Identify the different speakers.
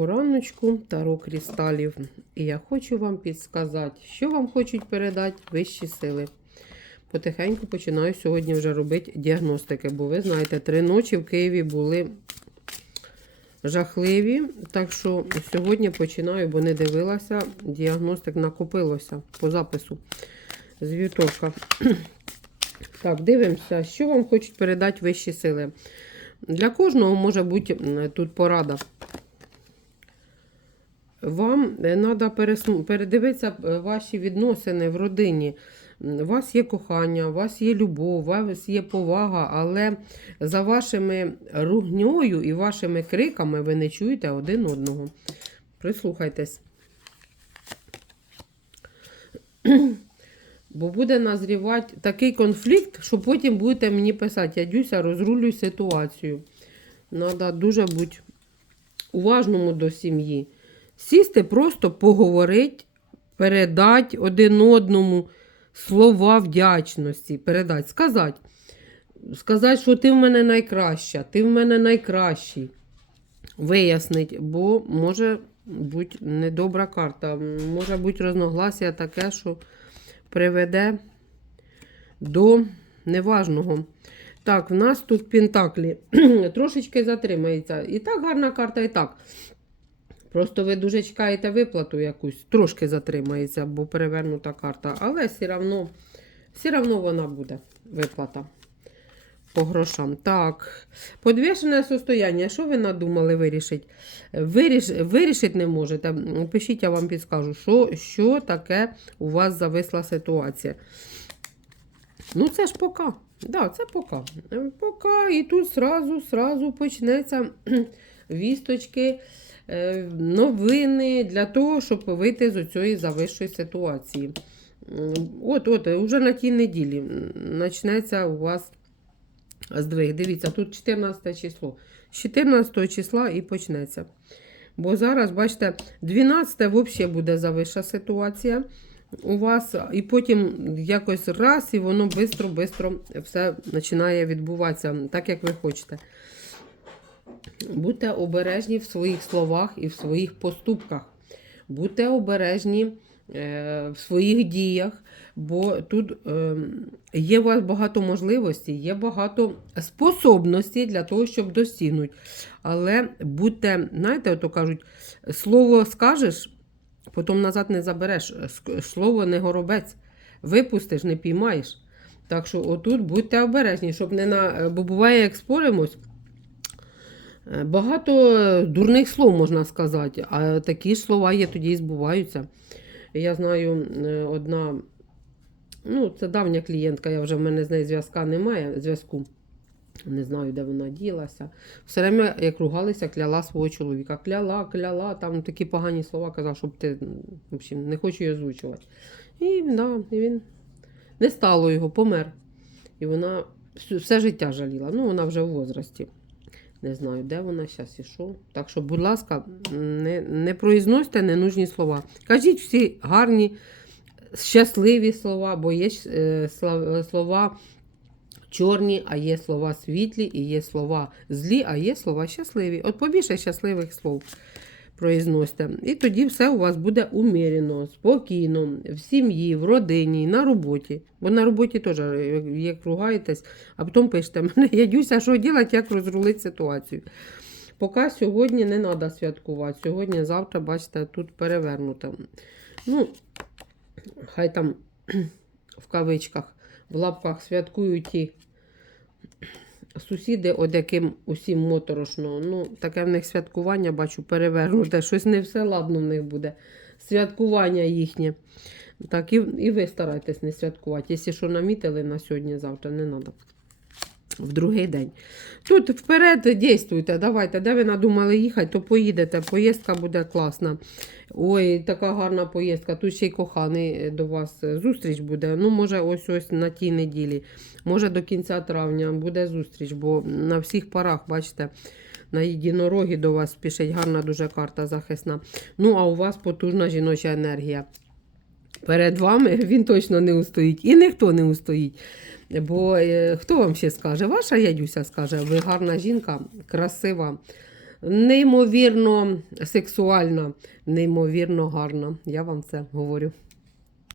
Speaker 1: Доброго раночку, Таро Крісталів. І я хочу вам підсказати, що вам хочуть передати вищі сили. Потихеньку починаю сьогодні вже робити діагностики, бо ви знаєте, три ночі в Києві були жахливі. Так що сьогодні починаю, бо не дивилася, діагностик накопилося по запису з. Так, дивимося, що вам хочуть передати вищі сили. Для кожного може бути тут порада. Вам треба передивитися е, ваші відносини в родині. У вас є кохання, у вас є любов, у вас є повага, але за вашими ругньою і вашими криками ви не чуєте один одного. Прислухайтесь. Бо буде назрівати такий конфлікт, що потім будете мені писати, Ядюся, розрулюй ситуацію. Треба дуже бути уважному до сім'ї. Сісти, просто поговорити, передати один одному слова вдячності, передати, сказати. Сказати, що ти в мене найкраща, ти в мене найкращий. Вияснить, бо може бути недобра карта, може бути розногласія таке, що приведе до неважного. Так, в нас тут Пентаклі трошечки затримається. І так гарна карта, і так. Просто ви дуже чекаєте виплату якусь, трошки затримається, бо перевернута карта. Але все одно, все одно вона буде виплата по грошам. Так, подвішене состояння. Що ви надумали вирішити? Виріш, вирішити не можете. Пишіть, я вам підскажу, що, що таке у вас зависла ситуація. Ну, це ж поки. Да, це поки. Поки і тут сразу, сразу почнеться вісточки, е, новини для того, щоб вийти з цієї завищої ситуації. От, от, уже на тій неділі почнеться у вас здвиг. Дивіться, тут 14 число. З 14 числа і почнеться. Бо зараз, бачите, 12 взагалі буде завища ситуація у вас, і потім якось раз, і воно швидко-швидко все починає відбуватися, так як ви хочете. Будьте обережні в своїх словах і в своїх поступках. Будьте обережні е, в своїх діях, бо тут е, є у вас багато можливостей, є багато способностей для того, щоб досягнути. Але будьте, знаєте, ото кажуть, слово скажеш, потім назад не забереш. Слово не горобець. Випустиш, не піймаєш. Так що отут будьте обережні, щоб не на. Бо буває, як споримось. Е, Багато дурних слов можна сказати, а такі ж слова є, тоді і збуваються. Я знаю, е, одна, ну, це давня клієнтка, я вже в мене з нею зв'язка немає, зв'язку. Не знаю, де вона ділася. Все время, як ругалися, кляла свого чоловіка. Кляла, кляла, там такі погані слова казав, щоб ти в общем, не хочу її озвучувати. І, да, і він не стало його, помер. І вона все життя жаліла. Ну, вона вже в возрасті. Не знаю, де вона зараз і що. Так що, будь ласка, не, не произносьте ненужні слова. Кажіть всі гарні, щасливі слова, бо є е, слова чорні, а є слова світлі, і є слова злі, а є слова щасливі. От побільше щасливих слов произносьте. І тоді все у вас буде умірено, спокійно, в сім'ї, в родині, на роботі. Бо на роботі теж, як ругаєтесь, а потім пишете, мене ядюся, що робити, як розрулити ситуацію. Поки сьогодні не треба святкувати. Сьогодні, завтра, бачите, тут перевернуто. Ну, хай там в кавичках, в лапках святкують ті сусіди, от яким усім моторошно. Ну, таке в них святкування, бачу, перевернуте. Щось не все ладно в них буде. Святкування їхнє. Так, і, і ви старайтесь не святкувати. Якщо що намітили на сьогодні, завтра, не треба. В другий день. Тут вперед дійствуйте, давайте, де ви надумали їхати, то поїдете. Поїздка буде класна. Ой, така гарна поїздка. Тут ще й коханий е, до вас е, зустріч буде. Ну, може, ось ось на тій неділі. Може, до кінця травня буде зустріч, бо на всіх парах, бачите, на єдинорогі до вас спішить гарна дуже карта захисна. Ну, а у вас потужна жіноча енергія. Перед вами він точно не устоїть. І ніхто не устоїть. Бо е, хто вам ще скаже? Ваша ядюся скаже, ви гарна жінка, красива, неймовірно сексуальна, неймовірно гарна. Я вам це говорю.